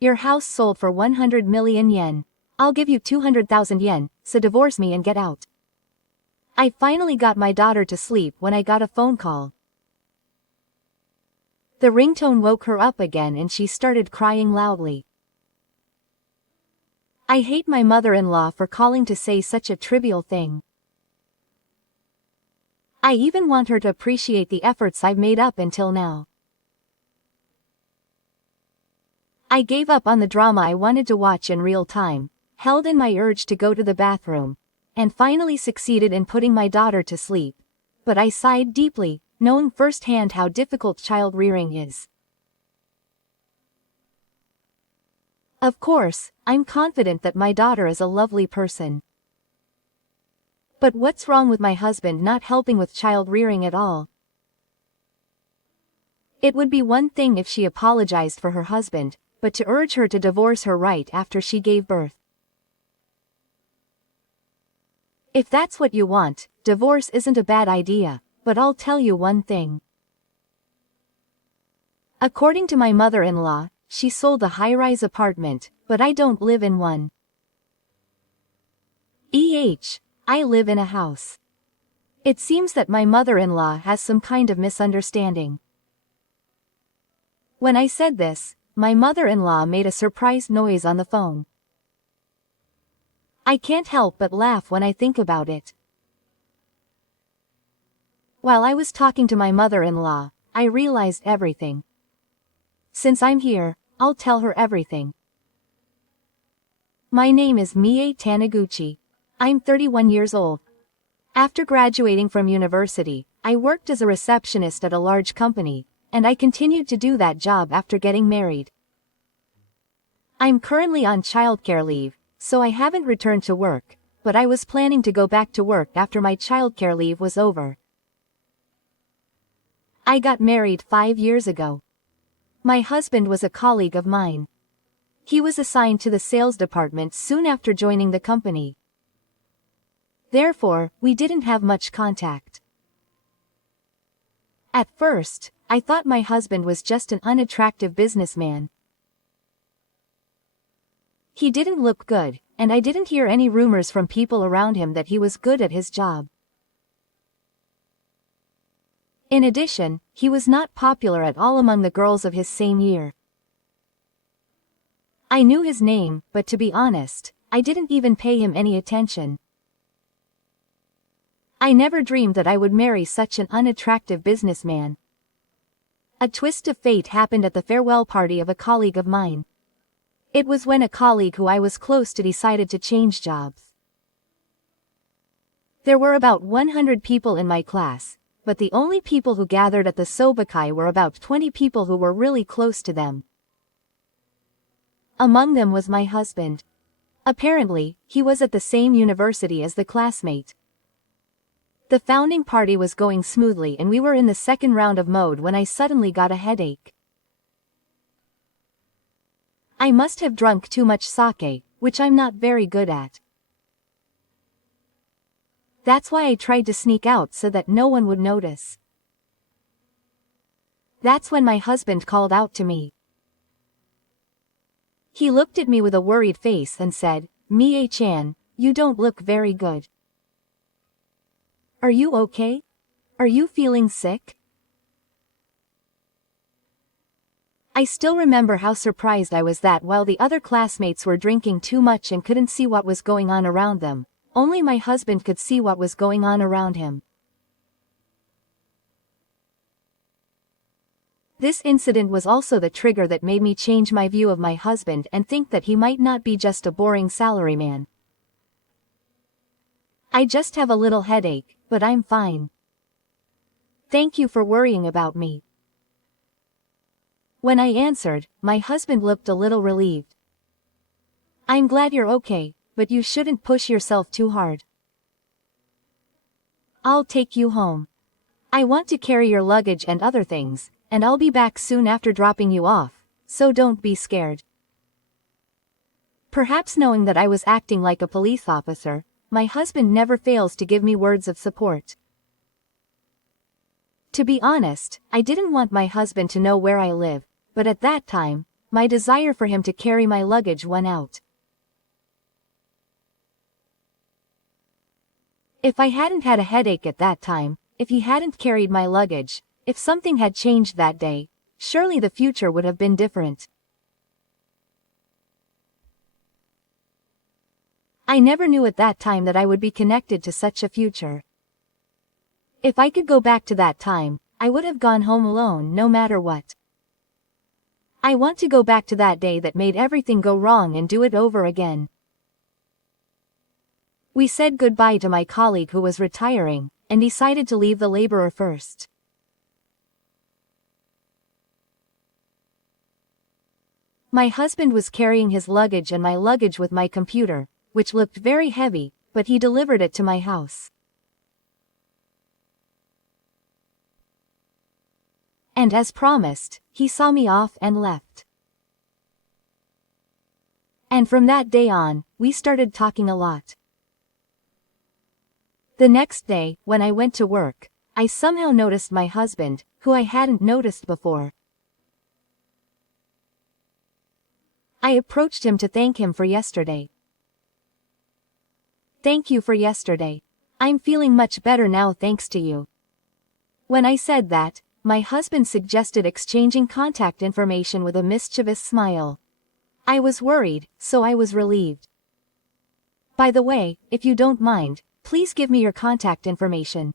Your house sold for 100 million yen. I'll give you 200,000 yen, so divorce me and get out. I finally got my daughter to sleep when I got a phone call. The ringtone woke her up again and she started crying loudly. I hate my mother-in-law for calling to say such a trivial thing. I even want her to appreciate the efforts I've made up until now. I gave up on the drama I wanted to watch in real time, held in my urge to go to the bathroom, and finally succeeded in putting my daughter to sleep. But I sighed deeply, knowing firsthand how difficult child rearing is. Of course, I'm confident that my daughter is a lovely person. But what's wrong with my husband not helping with child rearing at all? It would be one thing if she apologized for her husband, but to urge her to divorce her right after she gave birth. If that's what you want, divorce isn't a bad idea, but I'll tell you one thing. According to my mother-in-law, she sold a high-rise apartment, but I don't live in one. I live in a house. It seems that my mother-in-law has some kind of misunderstanding. When I said this, my mother-in-law made a surprised noise on the phone. I can't help but laugh when I think about it. While I was talking to my mother-in-law, I realized everything. Since I'm here, I'll tell her everything. My name is Mie Taniguchi. I'm 31 years old. After graduating from university, I worked as a receptionist at a large company, and I continued to do that job after getting married. I'm currently on childcare leave, so I haven't returned to work, but I was planning to go back to work after my childcare leave was over. I got married 5 years ago. My husband was a colleague of mine. He was assigned to the sales department soon after joining the company. Therefore, we didn't have much contact. At first, I thought my husband was just an unattractive businessman. He didn't look good, and I didn't hear any rumors from people around him that he was good at his job. In addition, he was not popular at all among the girls of his same year. I knew his name, but to be honest, I didn't even pay him any attention. I never dreamed that I would marry such an unattractive businessman. A twist of fate happened at the farewell party of a colleague of mine. It was when a colleague who I was close to decided to change jobs. There were about 100 people in my class, but the only people who gathered at the sobakai were about 20 people who were really close to them. Among them was my husband. Apparently, he was at the same university as the classmate. The founding party was going smoothly and we were in the second round of mode when I suddenly got a headache. I must have drunk too much sake, which I'm not very good at. That's why I tried to sneak out so that no one would notice. That's when my husband called out to me. He looked at me with a worried face and said, "Mie-chan, you don't look very good. Are you okay? Are you feeling sick?" I still remember how surprised I was that while the other classmates were drinking too much and couldn't see what was going on around them, only my husband could see what was going on around him. This incident was also the trigger that made me change my view of my husband and think that he might not be just a boring salaryman. I just have a little headache, but I'm fine. Thank you for worrying about me. When I answered, my husband looked a little relieved. I'm glad you're okay, but you shouldn't push yourself too hard. I'll take you home. I want to carry your luggage and other things, and I'll be back soon after dropping you off, so don't be scared. Perhaps knowing that I was acting like a police officer, my husband never fails to give me words of support. To be honest, I didn't want my husband to know where I live, but at that time, my desire for him to carry my luggage won out. If I hadn't had a headache at that time, if he hadn't carried my luggage, if something had changed that day, surely the future would have been different. I never knew at that time that I would be connected to such a future. If I could go back to that time, I would have gone home alone no matter what. I want to go back to that day that made everything go wrong and do it over again. We said goodbye to my colleague who was retiring, and decided to leave the laborer first. My husband was carrying his luggage and my luggage with my computer, which looked very heavy, but he delivered it to my house. And as promised, he saw me off and left. And from that day on, we started talking a lot. The next day, when I went to work, I somehow noticed my husband, who I hadn't noticed before. I approached him to thank him for yesterday. Thank you for yesterday. I'm feeling much better now thanks to you. When I said that, my husband suggested exchanging contact information with a mischievous smile. I was worried, so I was relieved. By the way, if you don't mind, please give me your contact information.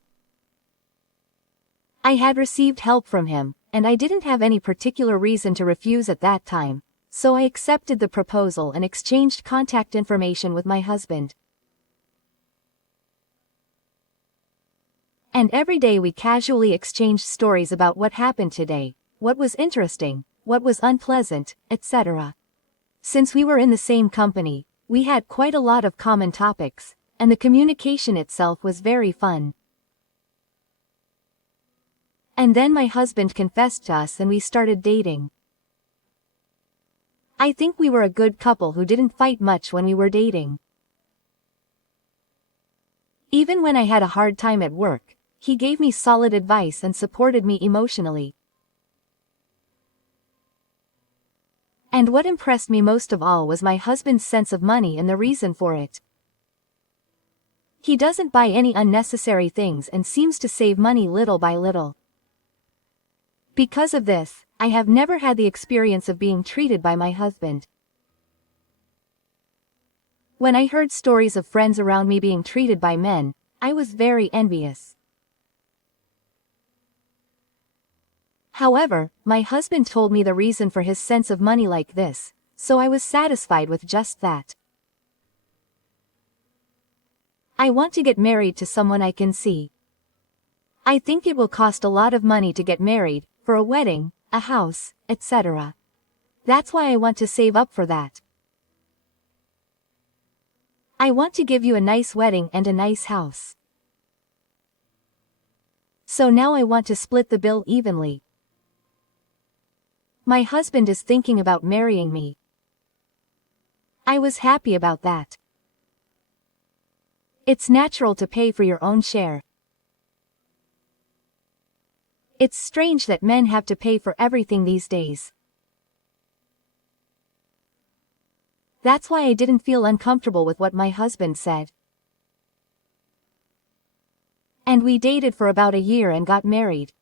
I had received help from him, and I didn't have any particular reason to refuse at that time, so I accepted the proposal and exchanged contact information with my husband. And every day we casually exchanged stories about what happened today, what was interesting, what was unpleasant, etc. Since we were in the same company, we had quite a lot of common topics, and the communication itself was very fun. And then my husband confessed to us and we started dating. I think we were a good couple who didn't fight much when we were dating. Even when I had a hard time at work, he gave me solid advice and supported me emotionally. And what impressed me most of all was my husband's sense of money and the reason for it. He doesn't buy any unnecessary things and seems to save money little by little. Because of this, I have never had the experience of being treated by my husband. When I heard stories of friends around me being treated by men, I was very envious. However, my husband told me the reason for his sense of money like this, so I was satisfied with just that. I want to get married to someone I can see. I think it will cost a lot of money to get married, for a wedding, a house, etc. That's why I want to save up for that. I want to give you a nice wedding and a nice house. So now I want to split the bill evenly. My husband is thinking about marrying me. I was happy about that. It's natural to pay for your own share. It's strange that men have to pay for everything these days. That's why I didn't feel uncomfortable with what my husband said. And we dated for about a year and got married.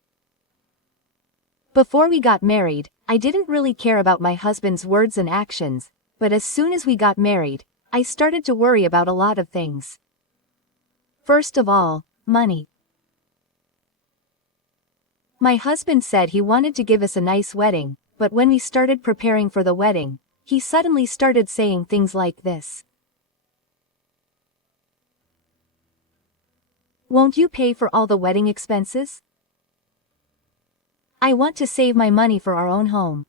Before we got married, I didn't really care about my husband's words and actions, but as soon as we got married, I started to worry about a lot of things. First of all, money. My husband said he wanted to give us a nice wedding, but when we started preparing for the wedding, he suddenly started saying things like this. Won't you pay for all the wedding expenses? I want to save my money for our own home.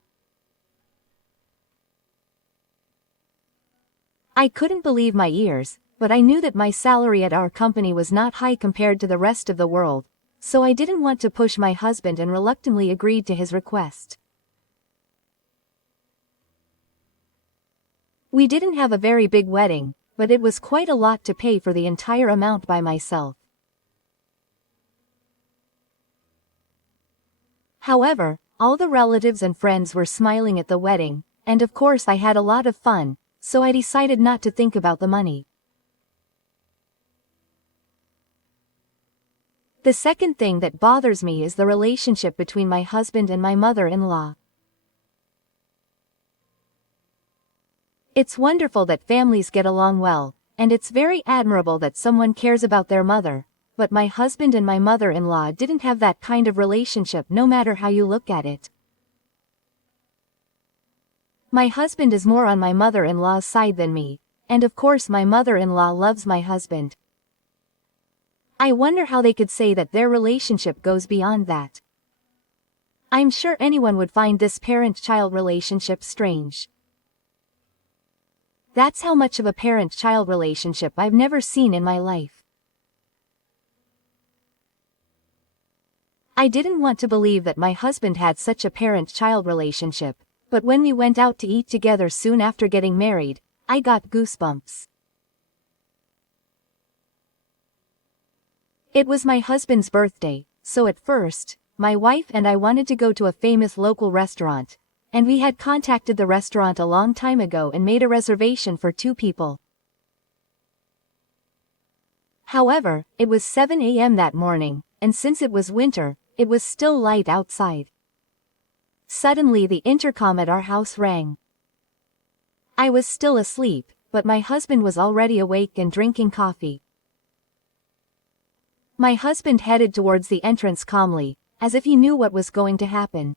I couldn't believe my ears, but I knew that my salary at our company was not high compared to the rest of the world, so I didn't want to push my husband and reluctantly agreed to his request. We didn't have a very big wedding, but it was quite a lot to pay for the entire amount by myself. However, all the relatives and friends were smiling at the wedding, and of course I had a lot of fun, so I decided not to think about the money. The second thing that bothers me is the relationship between my husband and my mother-in-law. It's wonderful that families get along well, and it's very admirable that someone cares about their mother, but my husband and my mother-in-law didn't have that kind of relationship no matter how you look at it. My husband is more on my mother-in-law's side than me, and of course my mother-in-law loves my husband. I wonder how they could say that their relationship goes beyond that. I'm sure anyone would find this parent-child relationship strange. That's how much of a parent-child relationship I've never seen in my life. I didn't want to believe that my husband had such a parent-child relationship, but when we went out to eat together soon after getting married, I got goosebumps. It was my husband's birthday, so at first, my wife and I wanted to go to a famous local restaurant, and we had contacted the restaurant a long time ago and made a reservation for 2 people. However, it was 7 a.m. that morning, and since it was winter, it was still light outside. Suddenly the intercom at our house rang. I was still asleep, but my husband was already awake and drinking coffee. My husband headed towards the entrance calmly, as if he knew what was going to happen.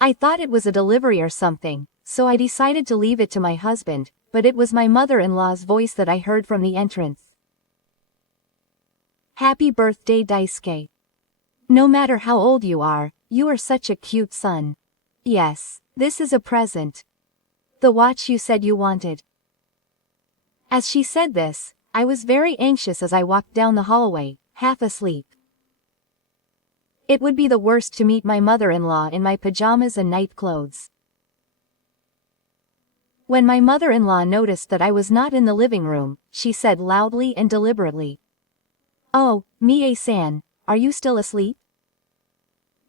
I thought it was a delivery or something, so I decided to leave it to my husband, but it was my mother-in-law's voice that I heard from the entrance. Happy birthday, Daisuke. No matter how old you are such a cute son. Yes, this is a present. The watch you said you wanted. As she said this, I was very anxious as I walked down the hallway, half asleep. It would be the worst to meet my mother-in-law in my pajamas and night clothes. When my mother-in-law noticed that I was not in the living room, she said loudly and deliberately, "Oh, Mie-san, are you still asleep?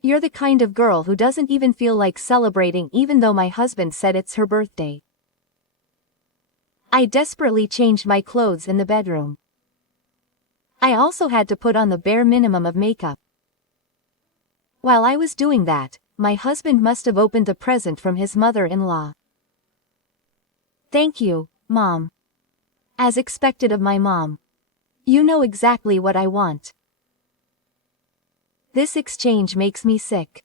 You're the kind of girl who doesn't even feel like celebrating even though my husband said it's her birthday." I desperately changed my clothes in the bedroom. I also had to put on the bare minimum of makeup. While I was doing that, my husband must have opened the present from his mother-in-law. "Thank you, Mom." As expected of my mom. "You know exactly what I want." This exchange makes me sick.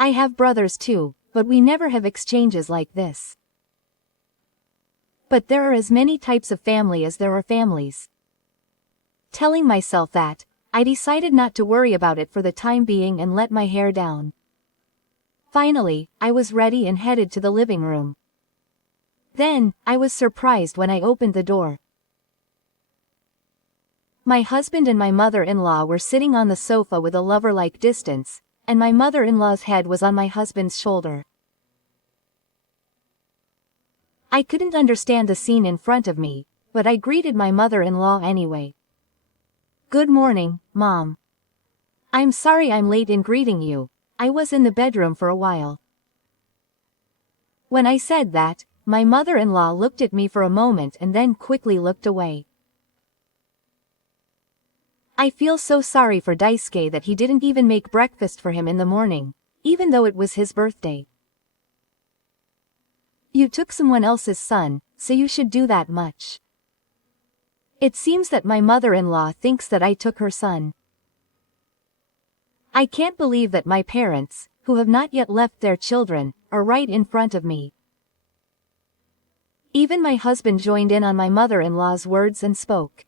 I have brothers too, but we never have exchanges like this. But there are as many types of family as there are families. Telling myself that, I decided not to worry about it for the time being and let my hair down. Finally, I was ready and headed to the living room. Then, I was surprised when I opened the door. My husband and my mother-in-law were sitting on the sofa with a lover-like distance, and my mother-in-law's head was on my husband's shoulder. I couldn't understand the scene in front of me, but I greeted my mother-in-law anyway. "Good morning, Mom. I'm sorry I'm late in greeting you, I was in the bedroom for a while." When I said that, my mother-in-law looked at me for a moment and then quickly looked away. I feel so sorry for Daisuke that he didn't even make breakfast for him in the morning, even though it was his birthday. You took someone else's son, so you should do that much. It seems that my mother-in-law thinks that I took her son. I can't believe that my parents, who have not yet left their children, are right in front of me. Even my husband joined in on my mother-in-law's words and spoke.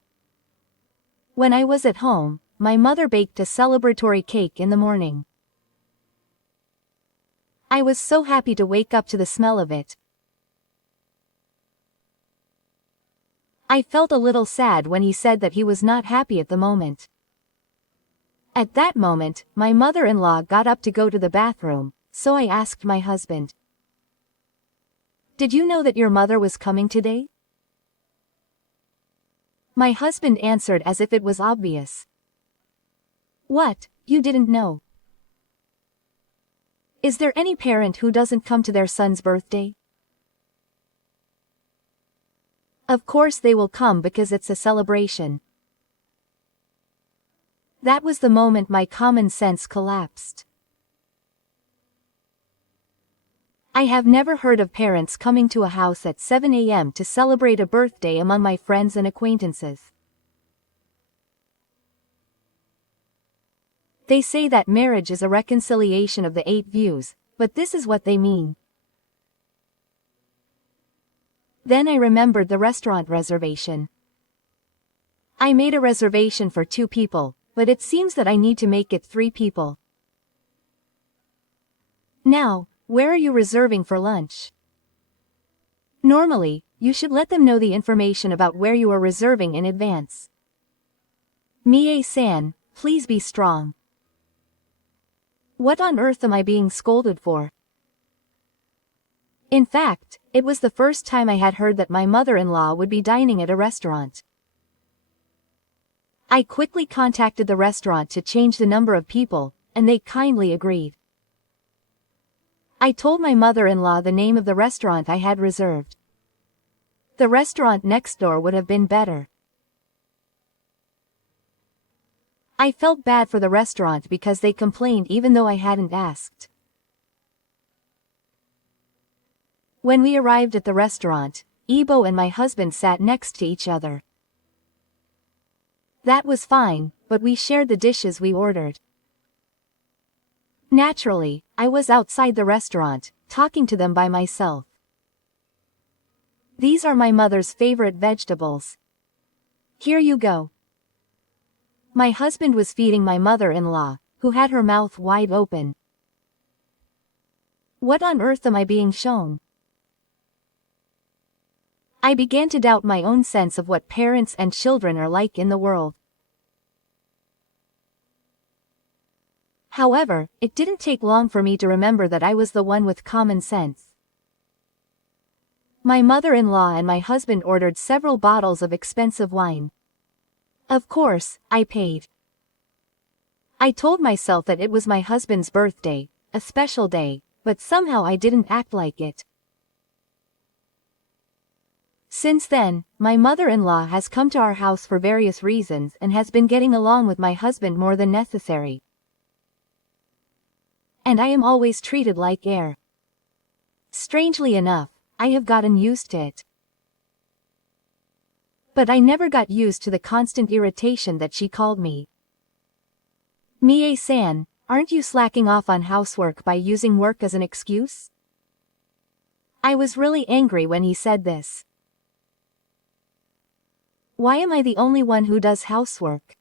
When I was at home, my mother baked a celebratory cake in the morning. I was so happy to wake up to the smell of it. I felt a little sad when he said that he was not happy at the moment. At that moment, my mother-in-law got up to go to the bathroom, so I asked my husband, "Did you know that your mother was coming today?" My husband answered as if it was obvious. "What, you didn't know?" Is there any parent who doesn't come to their son's birthday? Of course they will come because it's a celebration. That was the moment my common sense collapsed. I have never heard of parents coming to a house at 7 a.m. to celebrate a birthday among my friends and acquaintances. They say that marriage is a reconciliation of the 8 views, but this is what they mean. Then I remembered the restaurant reservation. I made a reservation for 2 people, but it seems that I need to make it 3 people. Now, where are you reserving for lunch? Normally, you should let them know the information about where you are reserving in advance. Mie-san, please be strong. What on earth am I being scolded for? In fact, it was the first time I had heard that my mother-in-law would be dining at a restaurant. I quickly contacted the restaurant to change the number of people, and they kindly agreed. I told my mother-in-law the name of the restaurant I had reserved. The restaurant next door would have been better. I felt bad for the restaurant because they complained even though I hadn't asked. When we arrived at the restaurant, Ibo and my husband sat next to each other. That was fine, but we shared the dishes we ordered. Naturally, I was outside the restaurant, talking to them by myself. These are my mother's favorite vegetables. Here you go. My husband was feeding my mother-in-law, who had her mouth wide open. What on earth am I being shown? I began to doubt my own sense of what parents and children are like in the world. However, it didn't take long for me to remember that I was the one with common sense. My mother-in-law and my husband ordered several bottles of expensive wine. Of course, I paid. I told myself that it was my husband's birthday, a special day, but somehow I didn't act like it. Since then, my mother-in-law has come to our house for various reasons and has been getting along with my husband more than necessary. And I am always treated like heir. Strangely enough, I have gotten used to it. But I never got used to the constant irritation that she called me. Mie-san, aren't you slacking off on housework by using work as an excuse? I was really angry when he said this. Why am I the only one who does housework?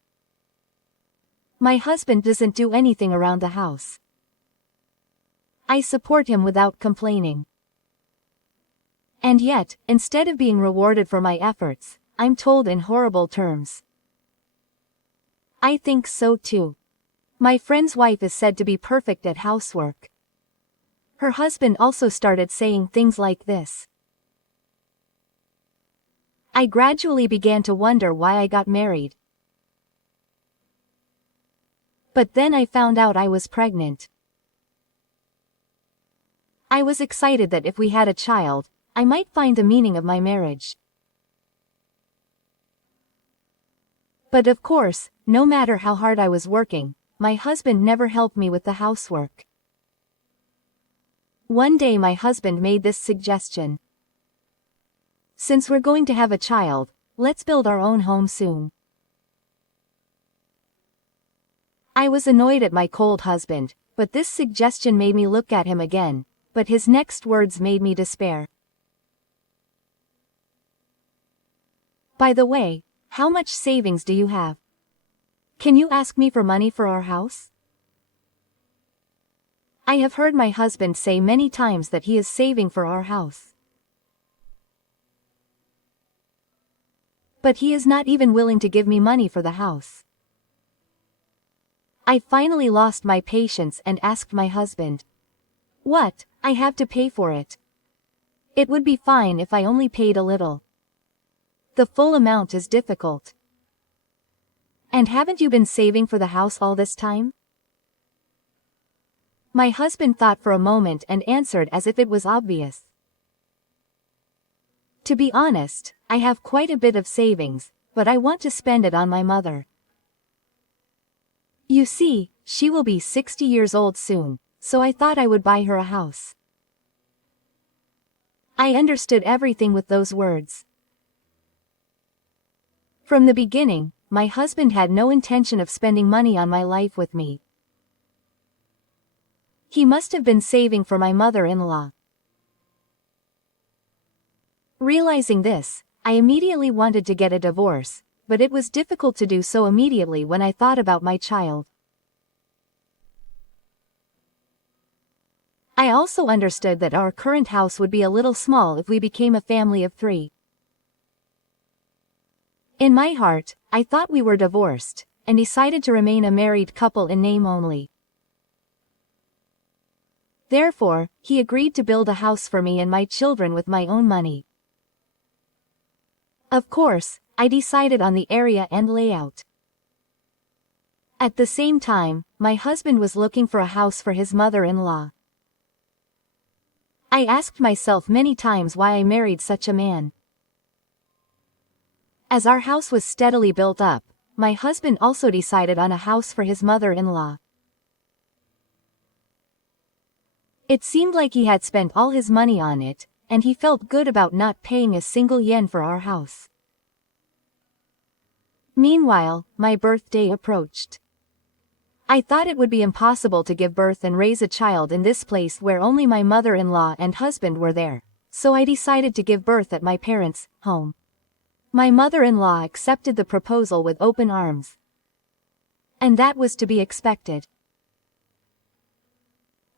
My husband doesn't do anything around the house. I support him without complaining. And yet, instead of being rewarded for my efforts, I'm told in horrible terms. I think so too. My friend's wife is said to be perfect at housework. Her husband also started saying things like this. I gradually began to wonder why I got married. But then I found out I was pregnant. I was excited that if we had a child, I might find the meaning of my marriage. But of course, no matter how hard I was working, my husband never helped me with the housework. One day my husband made this suggestion. Since we're going to have a child, let's build our own home soon. I was annoyed at my cold husband, but this suggestion made me look at him again, but his next words made me despair. By the way, how much savings do you have? Can you ask me for money for our house? I have heard my husband say many times that he is saving for our house. But he is not even willing to give me money for the house. I finally lost my patience and asked my husband. What? I have to pay for it. It would be fine if I only paid a little. The full amount is difficult. And haven't you been saving for the house all this time? My husband thought for a moment and answered as if it was obvious. To be honest, I have quite a bit of savings, but I want to spend it on my mother. You see, she will be 60 years old soon, so I thought I would buy her a house. I understood everything with those words. From the beginning, my husband had no intention of spending money on my life with me. He must have been saving for my mother-in-law. Realizing this, I immediately wanted to get a divorce, but it was difficult to do so immediately when I thought about my child. I also understood that our current house would be a little small if we became a family of 3. In my heart, I thought we were divorced, and decided to remain a married couple in name only. Therefore, he agreed to build a house for me and my children with my own money. Of course, I decided on the area and layout. At the same time, my husband was looking for a house for his mother-in-law. I asked myself many times why I married such a man. As our house was steadily built up, my husband also decided on a house for his mother-in-law. It seemed like he had spent all his money on it, and he felt good about not paying a single yen for our house. Meanwhile, my birthday approached. I thought it would be impossible to give birth and raise a child in this place where only my mother-in-law and husband were there, so I decided to give birth at my parents' home. My mother-in-law accepted the proposal with open arms. And that was to be expected.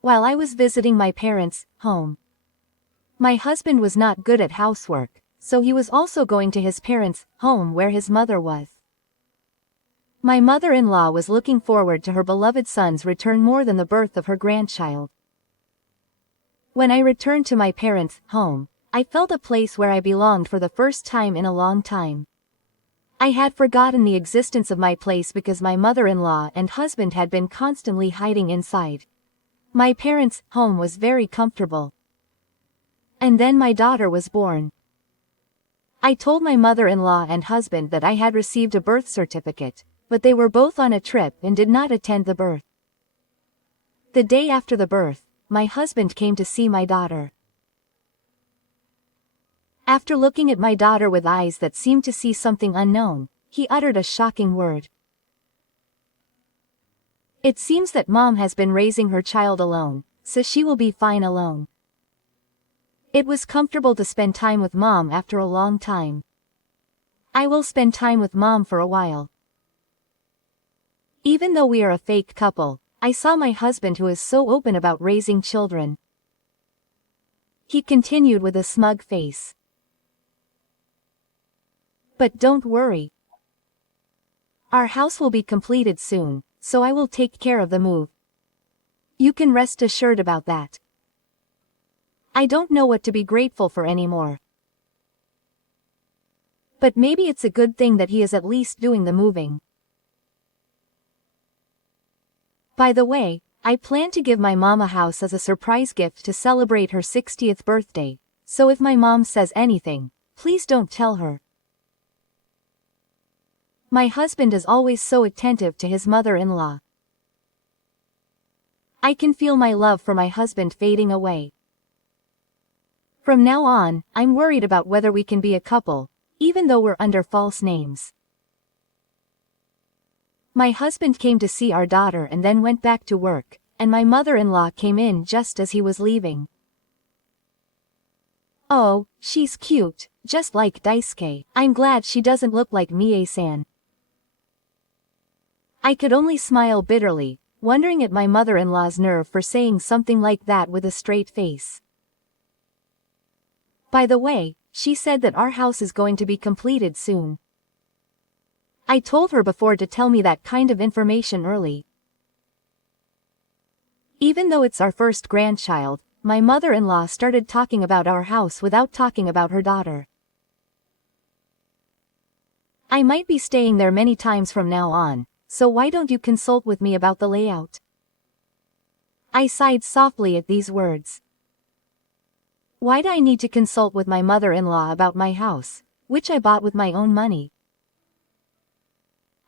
While I was visiting my parents' home, my husband was not good at housework, so he was also going to his parents' home where his mother was. My mother-in-law was looking forward to her beloved son's return more than the birth of her grandchild. When I returned to my parents' home, I felt a place where I belonged for the first time in a long time. I had forgotten the existence of my place because my mother-in-law and husband had been constantly hiding inside. My parents' home was very comfortable. And then my daughter was born. I told my mother-in-law and husband that I had received a birth certificate, but they were both on a trip and did not attend the birth. The day after the birth, my husband came to see my daughter. After looking at my daughter with eyes that seemed to see something unknown, he uttered a shocking word. It seems that mom has been raising her child alone, so she will be fine alone. It was comfortable to spend time with mom after a long time. I will spend time with mom for a while. Even though we are a fake couple, I saw my husband who is so open about raising children. He continued with a smug face. But don't worry. Our house will be completed soon, so I will take care of the move. You can rest assured about that. I don't know what to be grateful for anymore. But maybe it's a good thing that he is at least doing the moving. By the way, I plan to give my mom a house as a surprise gift to celebrate her 60th birthday, so if my mom says anything, please don't tell her. My husband is always so attentive to his mother-in-law. I can feel my love for my husband fading away. From now on, I'm worried about whether we can be a couple, even though we're under false names. My husband came to see our daughter and then went back to work, and my mother-in-law came in just as he was leaving. Oh, she's cute, just like Daisuke. I'm glad she doesn't look like Mie-san. I could only smile bitterly, wondering at my mother-in-law's nerve for saying something like that with a straight face. By the way, she said that our house is going to be completed soon. I told her before to tell me that kind of information early. Even though it's our first grandchild, my mother-in-law started talking about our house without talking about her daughter. I might be staying there many times from now on, so why don't you consult with me about the layout? I sighed softly at these words. Why'd I need to consult with my mother-in-law about my house, which I bought with my own money?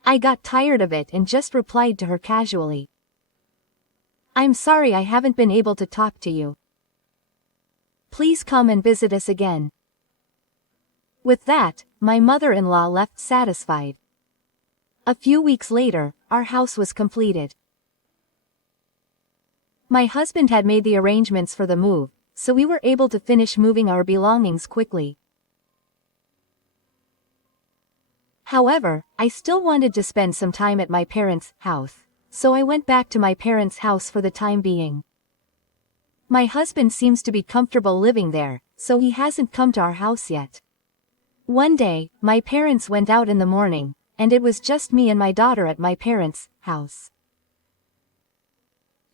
I got tired of it and just replied to her casually. I'm sorry I haven't been able to talk to you. Please come and visit us again. With that, my mother-in-law left satisfied. A few weeks later, our house was completed. My husband had made the arrangements for the move, so we were able to finish moving our belongings quickly. However, I still wanted to spend some time at my parents' house, so I went back to my parents' house for the time being. My husband seems to be comfortable living there, so he hasn't come to our house yet. One day, my parents went out in the morning, and it was just me and my daughter at my parents' house.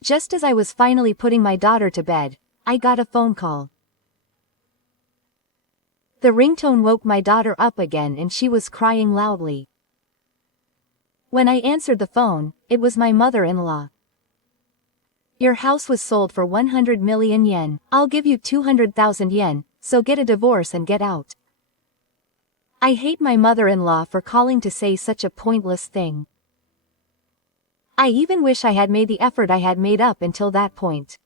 Just as I was finally putting my daughter to bed, I got a phone call. The ringtone woke my daughter up again and she was crying loudly. When I answered the phone, it was my mother-in-law. Your house was sold for 100 million yen. I'll give you 200,000 yen, so get a divorce and get out. I hate my mother-in-law for calling to say such a pointless thing. I even wish I had made the effort I had made up until that point.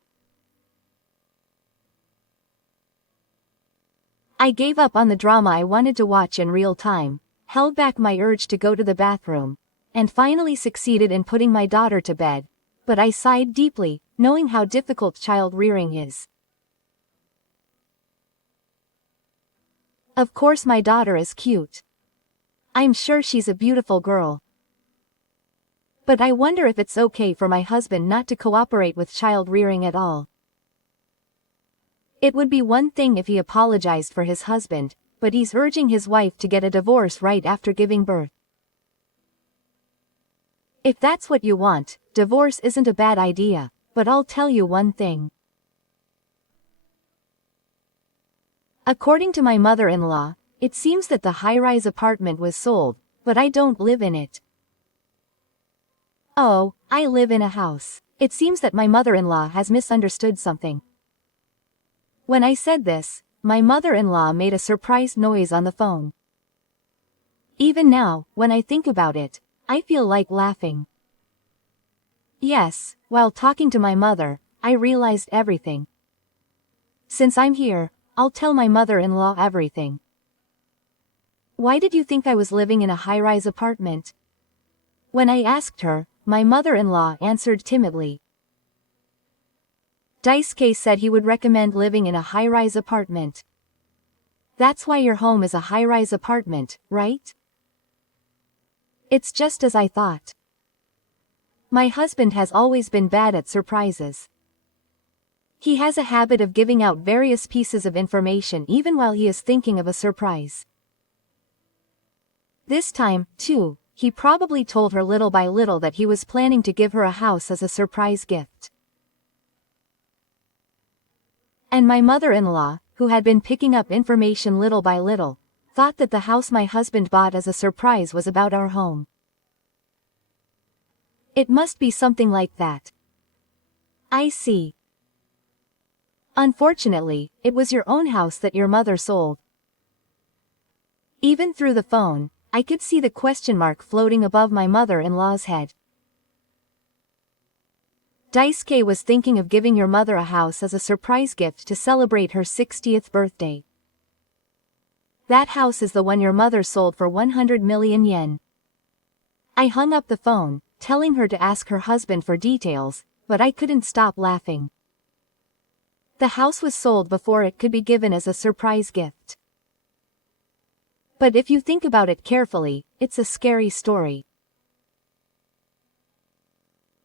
I gave up on the drama I wanted to watch in real time, held back my urge to go to the bathroom, and finally succeeded in putting my daughter to bed, but I sighed deeply, knowing how difficult child rearing is. Of course my daughter is cute. I'm sure she's a beautiful girl. But I wonder if it's okay for my husband not to cooperate with child rearing at all. It would be one thing if he apologized for his husband, but he's urging his wife to get a divorce right after giving birth. If that's what you want, divorce isn't a bad idea, but I'll tell you one thing. According to my mother-in-law, it seems that the high-rise apartment was sold, but I don't live in it. Oh, I live in a house. It seems that my mother-in-law has misunderstood something. When I said this, my mother-in-law made a surprised noise on the phone. Even now, when I think about it, I feel like laughing. Yes, while talking to my mother, I realized everything. Since I'm here, I'll tell my mother-in-law everything. Why did you think I was living in a high-rise apartment? When I asked her, my mother-in-law answered timidly. Daisuke said he would recommend living in a high-rise apartment. That's why your home is a high-rise apartment, right? It's just as I thought. My husband has always been bad at surprises. He has a habit of giving out various pieces of information even while he is thinking of a surprise. This time, too, he probably told her little by little that he was planning to give her a house as a surprise gift. And my mother-in-law, who had been picking up information little by little, thought that the house my husband bought as a surprise was about our home. It must be something like that. I see. Unfortunately, it was your own house that your mother sold. Even through the phone, I could see the question mark floating above my mother-in-law's head. Daisuke was thinking of giving your mother a house as a surprise gift to celebrate her 60th birthday. That house is the one your mother sold for 100 million yen. I hung up the phone, telling her to ask her husband for details, but I couldn't stop laughing. The house was sold before it could be given as a surprise gift. But if you think about it carefully, it's a scary story.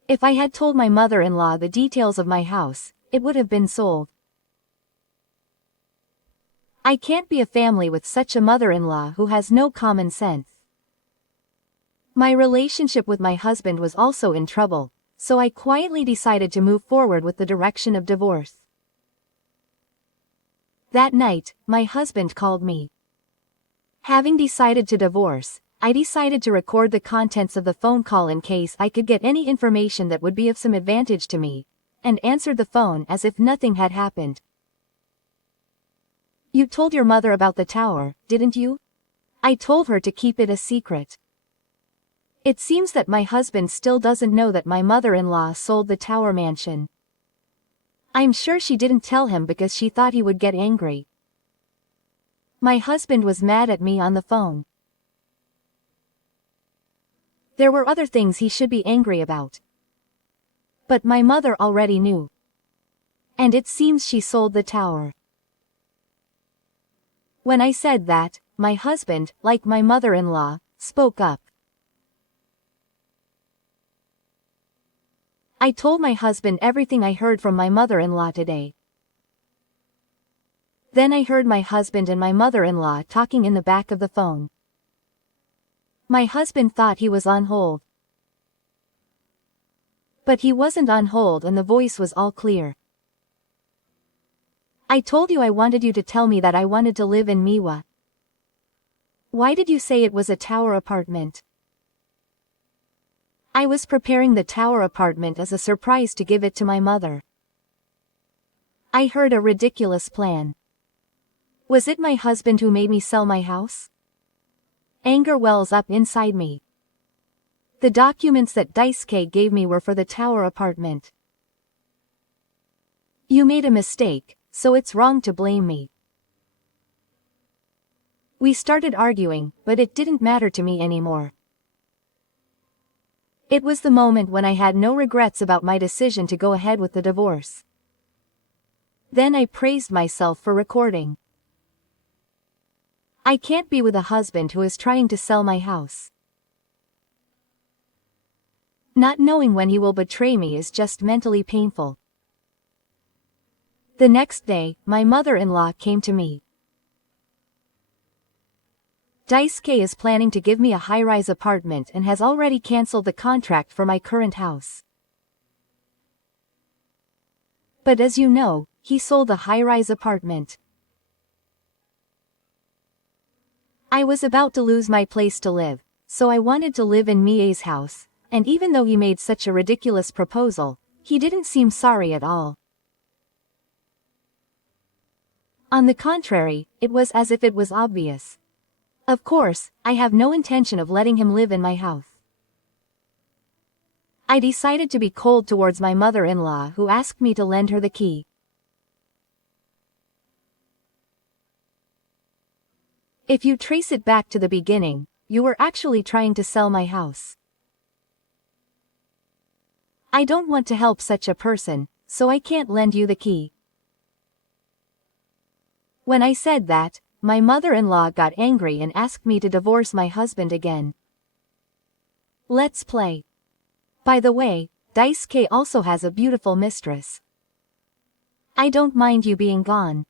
If I had told my mother-in-law the details of my house, it would have been sold. I can't be a family with such a mother-in-law who has no common sense. My relationship with my husband was also in trouble, so I quietly decided to move forward with the direction of divorce. That night, my husband called me. Having decided to divorce, I decided to record the contents of the phone call in case I could get any information that would be of some advantage to me, and answered the phone as if nothing had happened. "You told your mother about the tower, didn't you?" "I told her to keep it a secret." "It seems that my husband still doesn't know that my mother-in-law sold the tower mansion." "I'm sure she didn't tell him because she thought he would get angry." "My husband was mad at me on the phone." There were other things he should be angry about. But my mother already knew. And it seems she sold the tower. When I said that, my husband, like my mother-in-law, spoke up. I told my husband everything I heard from my mother-in-law today. Then I heard my husband and my mother-in-law talking in the back of the phone. My husband thought he was on hold. But he wasn't on hold and the voice was all clear. "I told you I wanted you to tell me that I wanted to live in Miwa. Why did you say it was a tower apartment?" "I was preparing the tower apartment as a surprise to give it to my mother." I heard a ridiculous plan. Was it my husband who made me sell my house? Anger wells up inside me. The documents that Daisuke gave me were for the tower apartment. "You made a mistake, so it's wrong to blame me." We started arguing, but it didn't matter to me anymore. It was the moment when I had no regrets about my decision to go ahead with the divorce. Then I praised myself for recording. I can't be with a husband who is trying to sell my house. Not knowing when he will betray me is just mentally painful. The next day, my mother-in-law came to me. Daisuke is planning to give me a high-rise apartment and has already cancelled the contract for my current house. But as you know, he sold the high-rise apartment. I was about to lose my place to live, so I wanted to live in Mie's house, and even though he made such a ridiculous proposal, he didn't seem sorry at all. On the contrary, it was as if it was obvious. Of course, I have no intention of letting him live in my house. I decided to be cold towards my mother-in-law who asked me to lend her the key. If you trace it back to the beginning, you were actually trying to sell my house. I don't want to help such a person, so I can't lend you the key. When I said that, my mother-in-law got angry and asked me to divorce my husband again. Let's play. By the way, Daisuke also has a beautiful mistress. I don't mind you being gone.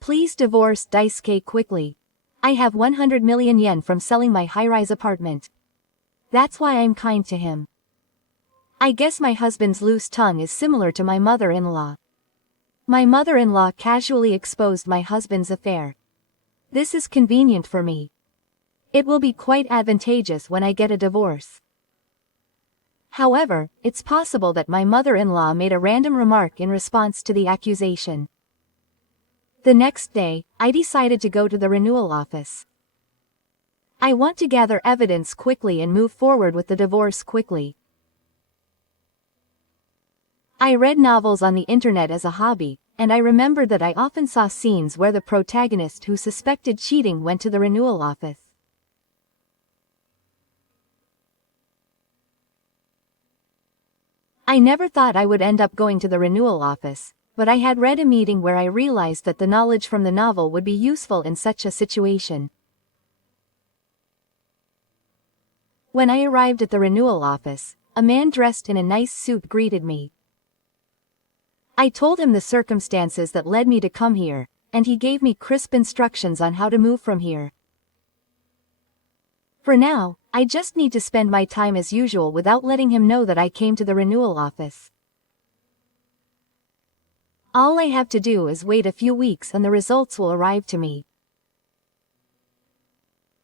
Please divorce Daisuke quickly. I have 100 million yen from selling my high-rise apartment. That's why I'm kind to him. I guess my husband's loose tongue is similar to my mother-in-law. My mother-in-law casually exposed my husband's affair. This is convenient for me. It will be quite advantageous when I get a divorce. However, it's possible that my mother-in-law made a random remark in response to the accusation. The next day, I decided to go to the renewal office. I want to gather evidence quickly and move forward with the divorce quickly. I read novels on the internet as a hobby, and I remembered that I often saw scenes where the protagonist who suspected cheating went to the renewal office. I never thought I would end up going to the renewal office, but I had read a meeting where I realized that the knowledge from the novel would be useful in such a situation. When I arrived at the renewal office, a man dressed in a nice suit greeted me. I told him the circumstances that led me to come here, and he gave me crisp instructions on how to move from here. For now, I just need to spend my time as usual without letting him know that I came to the renewal office. All I have to do is wait a few weeks and the results will arrive to me.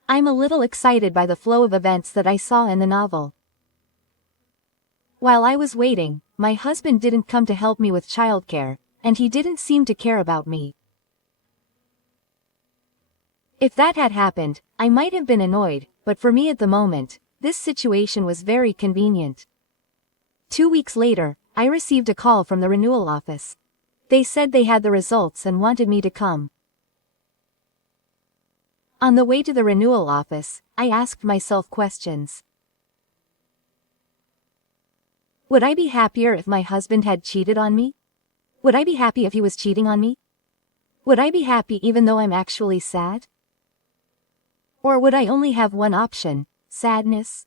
I'm a little excited by the flow of events that I saw in the novel. While I was waiting, my husband didn't come to help me with childcare, and he didn't seem to care about me. If that had happened, I might have been annoyed, but for me at the moment, this situation was very convenient. 2 weeks later, I received a call from the renewal office. They said they had the results and wanted me to come. On the way to the renewal office, I asked myself questions. Would I be happier if my husband had cheated on me? Would I be happy if he was cheating on me? Would I be happy even though I'm actually sad? Or would I only have one option, sadness?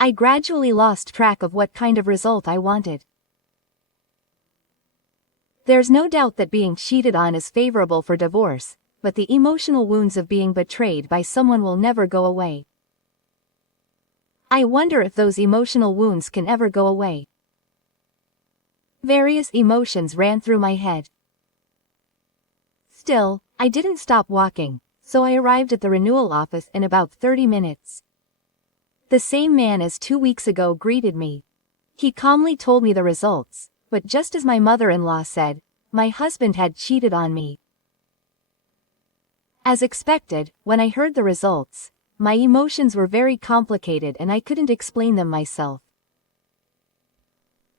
I gradually lost track of what kind of result I wanted. There's no doubt that being cheated on is favorable for divorce, but the emotional wounds of being betrayed by someone will never go away. I wonder if those emotional wounds can ever go away. Various emotions ran through my head. Still, I didn't stop walking, so I arrived at the renewal office in about 30 minutes. The same man as 2 weeks ago greeted me. He calmly told me the results, but just as my mother-in-law said, my husband had cheated on me. As expected, when I heard the results, my emotions were very complicated and I couldn't explain them myself.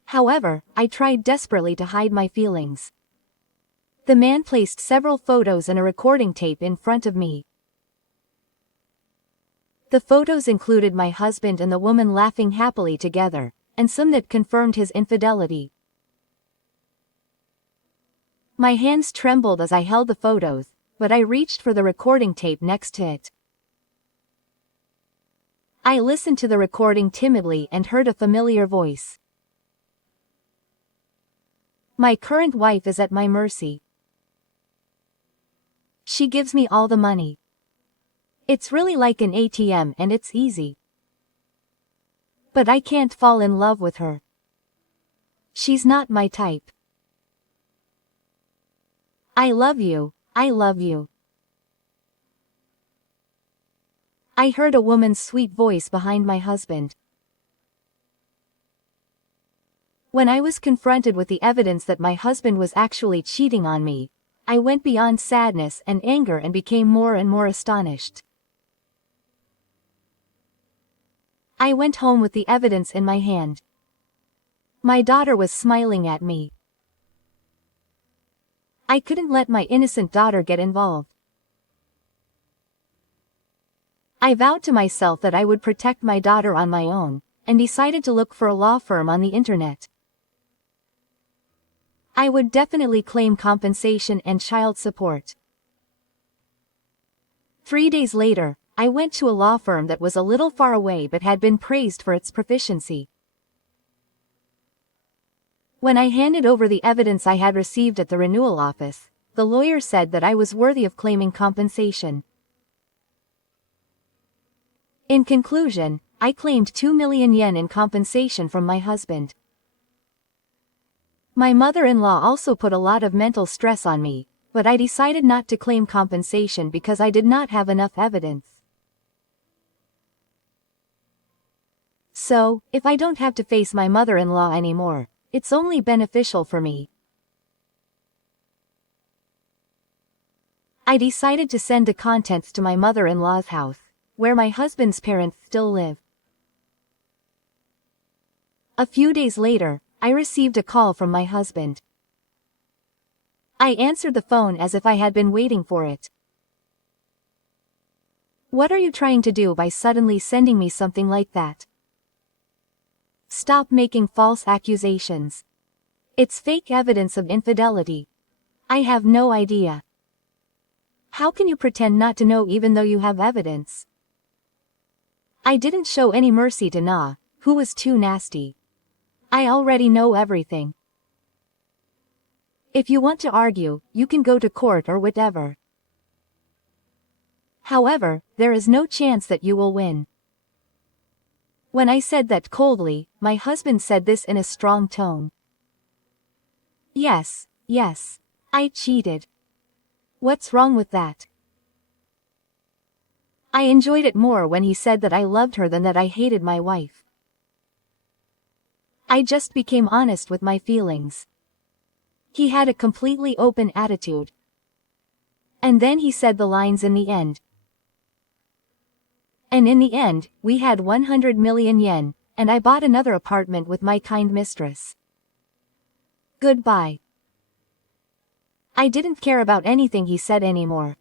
However, I tried desperately to hide my feelings. The man placed several photos and a recording tape in front of me. The photos included my husband and the woman laughing happily together, and some that confirmed his infidelity. My hands trembled as I held the photos, but I reached for the recording tape next to it. I listened to the recording timidly and heard a familiar voice. My current wife is at my mercy. She gives me all the money. It's really like an ATM and it's easy. But I can't fall in love with her. She's not my type. I love you, I love you. I heard a woman's sweet voice behind my husband. When I was confronted with the evidence that my husband was actually cheating on me, I went beyond sadness and anger and became more and more astonished. I went home with the evidence in my hand. My daughter was smiling at me. I couldn't let my innocent daughter get involved. I vowed to myself that I would protect my daughter on my own, and decided to look for a law firm on the internet. I would definitely claim compensation and child support. 3 days later, I went to a law firm that was a little far away but had been praised for its proficiency. When I handed over the evidence I had received at the renewal office, the lawyer said that I was worthy of claiming compensation. In conclusion, I claimed 2 million yen in compensation from my husband. My mother-in-law also put a lot of mental stress on me, but I decided not to claim compensation because I did not have enough evidence. So, if I don't have to face my mother-in-law anymore, it's only beneficial for me. I decided to send the contents to my mother-in-law's house, where my husband's parents still live. A few days later, I received a call from my husband. I answered the phone as if I had been waiting for it. What are you trying to do by suddenly sending me something like that? Stop making false accusations. It's fake evidence of infidelity. I have no idea. How can you pretend not to know even though you have evidence? I didn't show any mercy to Na, who was too nasty. I already know everything. If you want to argue, you can go to court or whatever. However, there is no chance that you will win. When I said that coldly, my husband said this in a strong tone. Yes, I cheated. What's wrong with that? I enjoyed it more when he said that I loved her than that I hated my wife. I just became honest with my feelings. He had a completely open attitude. And then he said the lines in the end. And in the end, we had 100 million yen, and I bought another apartment with my kind mistress. Goodbye. I didn't care about anything he said anymore.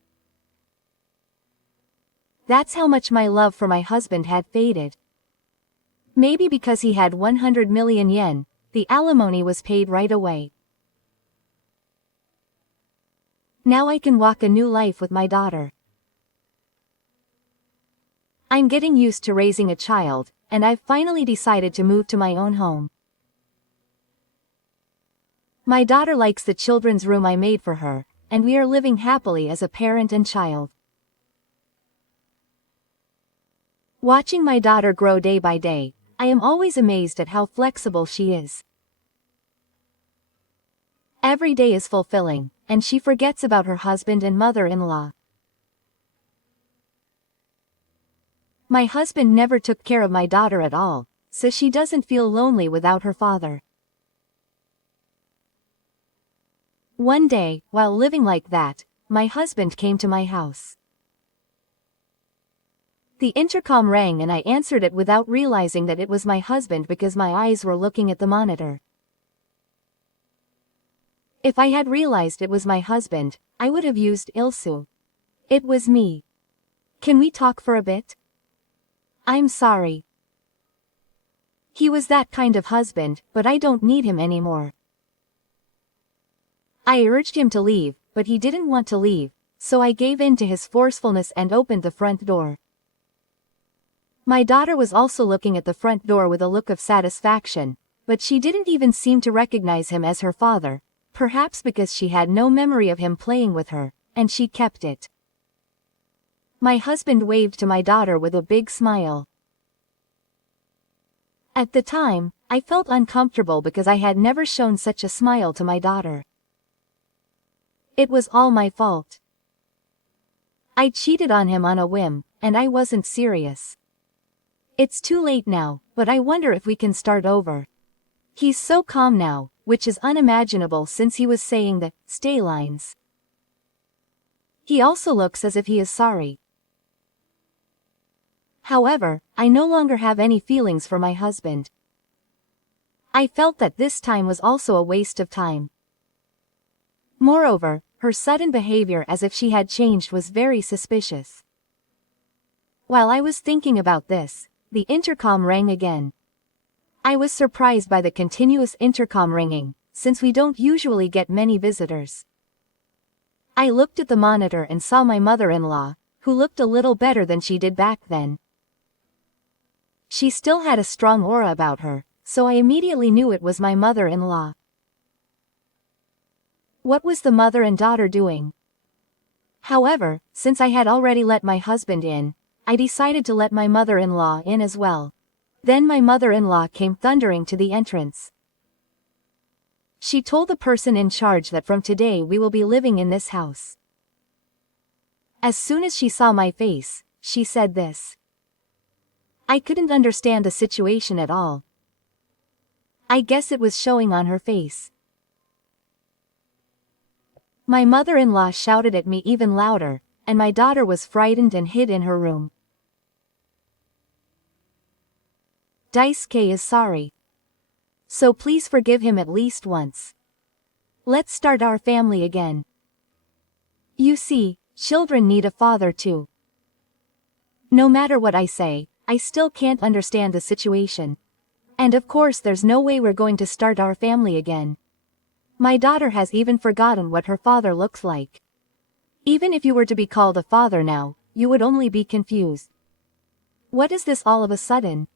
That's how much my love for my husband had faded. Maybe because he had 100 million yen, the alimony was paid right away. Now I can walk a new life with my daughter. I'm getting used to raising a child, and I've finally decided to move to my own home. My daughter likes the children's room I made for her, and we are living happily as a parent and child. Watching my daughter grow day by day, I am always amazed at how flexible she is. Every day is fulfilling, and she forgets about her husband and mother-in-law. My husband never took care of my daughter at all, so she doesn't feel lonely without her father. One day, while living like that, my husband came to my house. The intercom rang and I answered it without realizing that it was my husband because my eyes were looking at the monitor. If I had realized it was my husband, I would have used Ilsu. It was me. Can we talk for a bit? I'm sorry. He was that kind of husband, but I don't need him anymore. I urged him to leave, but he didn't want to leave, so I gave in to his forcefulness and opened the front door. My daughter was also looking at the front door with a look of satisfaction, but she didn't even seem to recognize him as her father, perhaps because she had no memory of him playing with her, and she kept it. My husband waved to my daughter with a big smile. At the time, I felt uncomfortable because I had never shown such a smile to my daughter. It was all my fault. I cheated on him on a whim, and I wasn't serious. It's too late now, but I wonder if we can start over. He's so calm now, which is unimaginable since he was saying the stay lines. He also looks as if he is sorry. However, I no longer have any feelings for my husband. I felt that this time was also a waste of time. Moreover, her sudden behavior as if she had changed was very suspicious. While I was thinking about this, the intercom rang again. I was surprised by the continuous intercom ringing, since we don't usually get many visitors. I looked at the monitor and saw my mother-in-law, who looked a little better than she did back then. She still had a strong aura about her, so I immediately knew it was my mother-in-law. What was the mother and daughter doing? However, since I had already let my husband in, I decided to let my mother-in-law in as well. Then my mother-in-law came thundering to the entrance. She told the person in charge that from today we will be living in this house. As soon as she saw my face, she said this. I couldn't understand the situation at all. I guess it was showing on her face. My mother-in-law shouted at me even louder, and my daughter was frightened and hid in her room. Daisuke is sorry. So please forgive him at least once. Let's start our family again. You see, children need a father too. No matter what I say, I still can't understand the situation. And of course there's no way we're going to start our family again. My daughter has even forgotten what her father looks like. Even if you were to be called a father now, you would only be confused. What is this all of a sudden?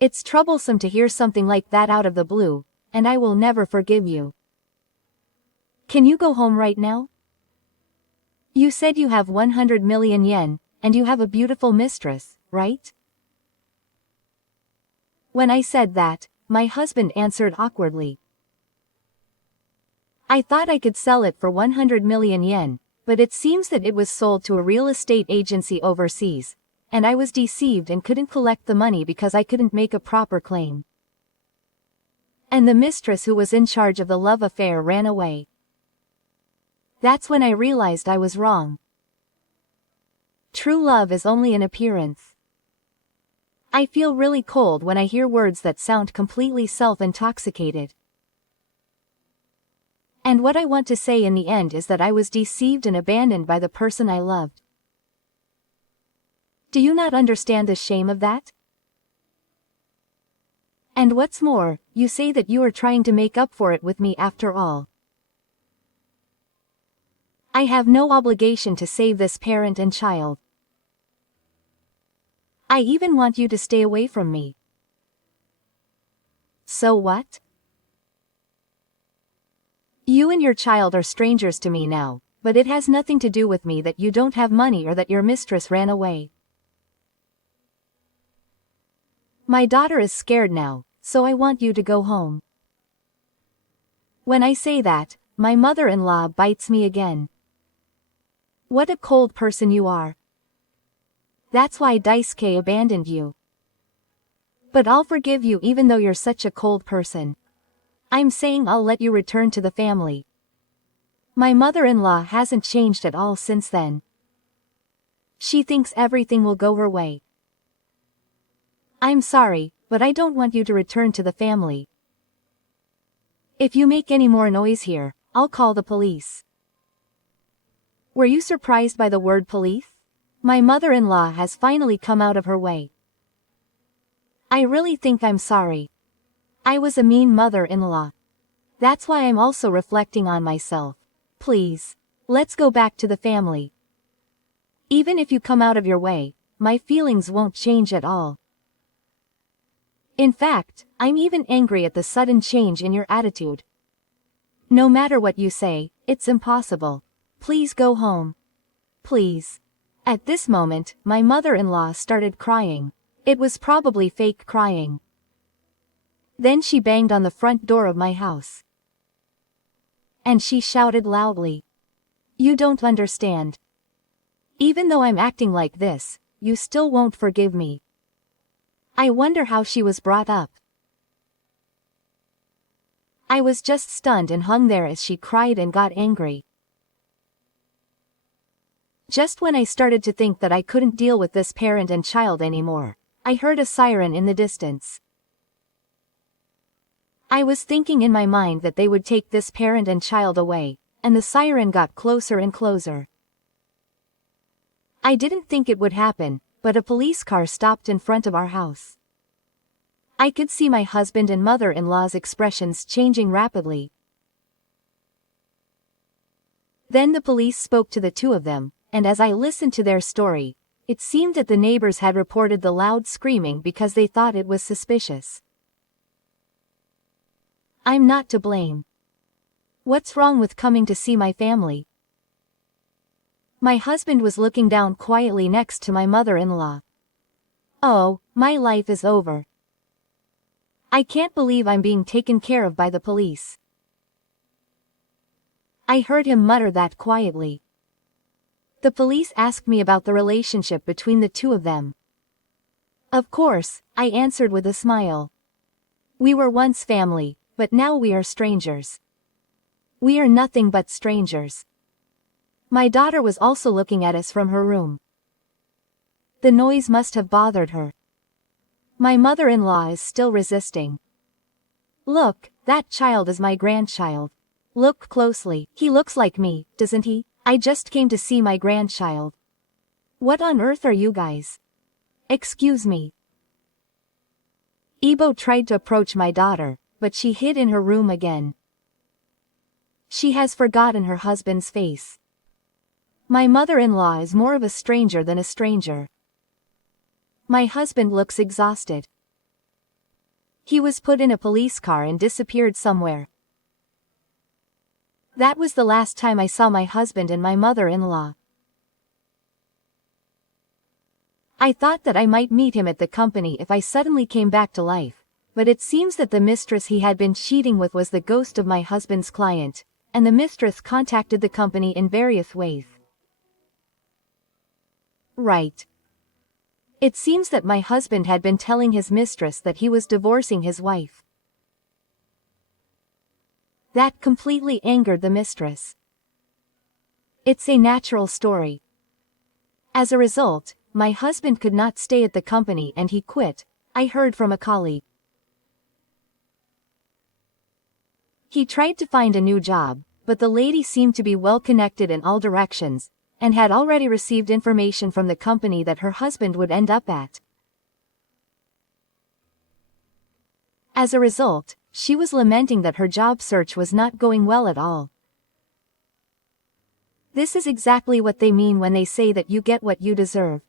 It's troublesome to hear something like that out of the blue, and I will never forgive you. Can you go home right now? You said you have 100 million yen, and you have a beautiful mistress, right? When I said that, my husband answered awkwardly. I thought I could sell it for 100 million yen, but it seems that it was sold to a real estate agency overseas, and I was deceived and couldn't collect the money because I couldn't make a proper claim. And the mistress who was in charge of the love affair ran away. That's when I realized I was wrong. True love is only an appearance. I feel really cold when I hear words that sound completely self-intoxicated. And what I want to say in the end is that I was deceived and abandoned by the person I loved. Do you not understand the shame of that? And what's more, you say that you are trying to make up for it with me after all. I have no obligation to save this parent and child. I even want you to stay away from me. So what? You and your child are strangers to me now, but it has nothing to do with me that you don't have money or that your mistress ran away. My daughter is scared now, so I want you to go home. When I say that, my mother-in-law bites me again. What a cold person you are. That's why Daisuke abandoned you. But I'll forgive you even though you're such a cold person. I'm saying I'll let you return to the family. My mother-in-law hasn't changed at all since then. She thinks everything will go her way. I'm sorry, but I don't want you to return to the family. If you make any more noise here, I'll call the police. Were you surprised by the word police? My mother-in-law has finally come out of her way. I really think I'm sorry. I was a mean mother-in-law. That's why I'm also reflecting on myself. Please, let's go back to the family. Even if you come out of your way, my feelings won't change at all. In fact, I'm even angry at the sudden change in your attitude. No matter what you say, it's impossible. Please go home. Please. At this moment, my mother-in-law started crying. It was probably fake crying. Then she banged on the front door of my house. And she shouted loudly. You don't understand. Even though I'm acting like this, you still won't forgive me. I wonder how she was brought up. I was just stunned and hung there as she cried and got angry. Just when I started to think that I couldn't deal with this parent and child anymore, I heard a siren in the distance. I was thinking in my mind that they would take this parent and child away, and the siren got closer and closer. I didn't think it would happen, but a police car stopped in front of our house. I could see my husband and mother-in-law's expressions changing rapidly. Then the police spoke to the two of them, and as I listened to their story, it seemed that the neighbors had reported the loud screaming because they thought it was suspicious. I'm not to blame. What's wrong with coming to see my family? My husband was looking down quietly next to my mother-in-law. Oh, my life is over. I can't believe I'm being taken care of by the police. I heard him mutter that quietly. The police asked me about the relationship between the two of them. Of course, I answered with a smile. We were once family, but now we are strangers. We are nothing but strangers. My daughter was also looking at us from her room. The noise must have bothered her. My mother-in-law is still resisting. Look, that child is my grandchild. Look closely. He looks like me, doesn't he? I just came to see my grandchild. What on earth are you guys? Excuse me. Ibo tried to approach my daughter, but she hid in her room again. She has forgotten her husband's face. My mother-in-law is more of a stranger than a stranger. My husband looks exhausted. He was put in a police car and disappeared somewhere. That was the last time I saw my husband and my mother-in-law. I thought that I might meet him at the company if I suddenly came back to life, but it seems that the mistress he had been cheating with was the ghost of my husband's client, and the mistress contacted the company in various ways. Right. It seems that my husband had been telling his mistress that he was divorcing his wife. That completely angered the mistress. It's a natural story. As a result, my husband could not stay at the company and he quit, I heard from a colleague. He tried to find a new job, but the lady seemed to be well connected in all directions, and had already received information from the company that her husband would end up at. As a result, she was lamenting that her job search was not going well at all. This is exactly what they mean when they say that you get what you deserve.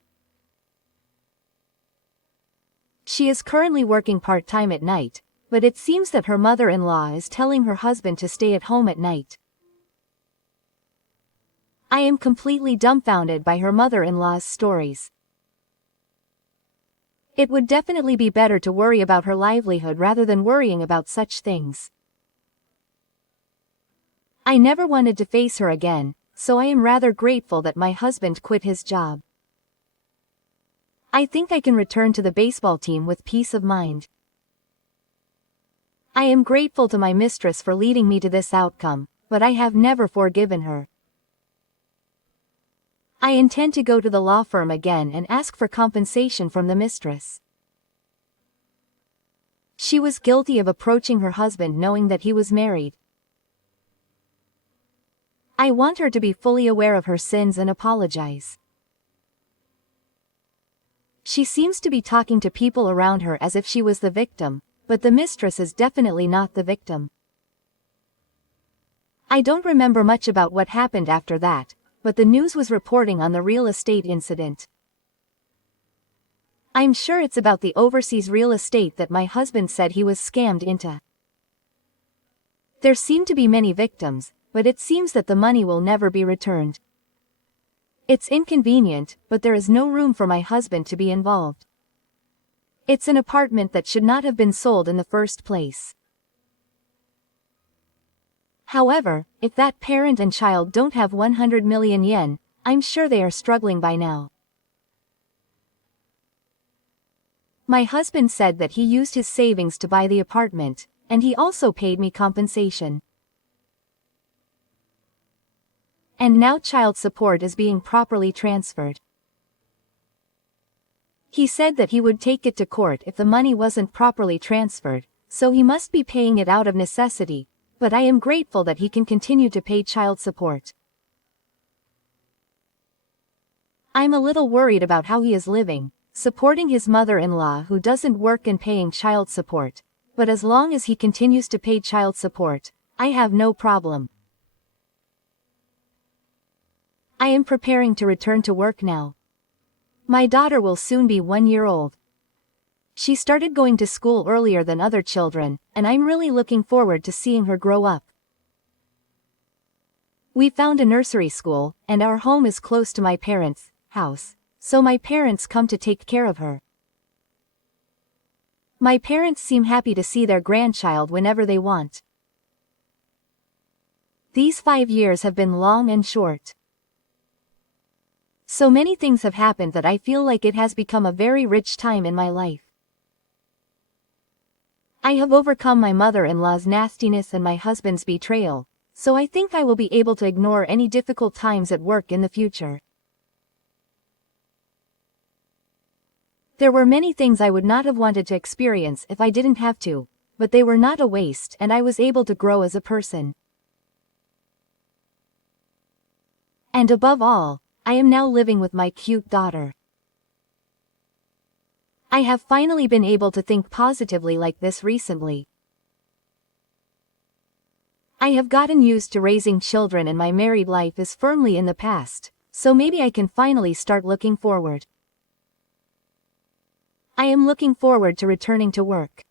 She is currently working part-time at night, but it seems that her mother-in-law is telling her husband to stay at home at night. I am completely dumbfounded by her mother-in-law's stories. It would definitely be better to worry about her livelihood rather than worrying about such things. I never wanted to face her again, so I am rather grateful that my husband quit his job. I think I can return to the baseball team with peace of mind. I am grateful to my mistress for leading me to this outcome, but I have never forgiven her. I intend to go to the law firm again and ask for compensation from the mistress. She was guilty of approaching her husband knowing that he was married. I want her to be fully aware of her sins and apologize. She seems to be talking to people around her as if she was the victim, but the mistress is definitely not the victim. I don't remember much about what happened after that, but the news was reporting on the real estate incident. I'm sure it's about the overseas real estate that my husband said he was scammed into. There seem to be many victims, but it seems that the money will never be returned. It's inconvenient, but there is no room for my husband to be involved. It's an apartment that should not have been sold in the first place. However, if that parent and child don't have 100 million yen, I'm sure they are struggling by now. My husband said that he used his savings to buy the apartment, and he also paid me compensation. And now child support is being properly transferred. He said that he would take it to court if the money wasn't properly transferred, so he must be paying it out of necessity, but I am grateful that he can continue to pay child support. I'm a little worried about how he is living, supporting his mother-in-law who doesn't work and paying child support, but as long as he continues to pay child support, I have no problem. I am preparing to return to work now. My daughter will soon be 1 year old. She started going to school earlier than other children, and I'm really looking forward to seeing her grow up. We found a nursery school, and our home is close to my parents' house, so my parents come to take care of her. My parents seem happy to see their grandchild whenever they want. These 5 years have been long and short. So many things have happened that I feel like it has become a very rich time in my life. I have overcome my mother-in-law's nastiness and my husband's betrayal, so I think I will be able to ignore any difficult times at work in the future. There were many things I would not have wanted to experience if I didn't have to, but they were not a waste and I was able to grow as a person. And above all, I am now living with my cute daughter. I have finally been able to think positively like this recently. I have gotten used to raising children and my married life is firmly in the past, so maybe I can finally start looking forward. I am looking forward to returning to work.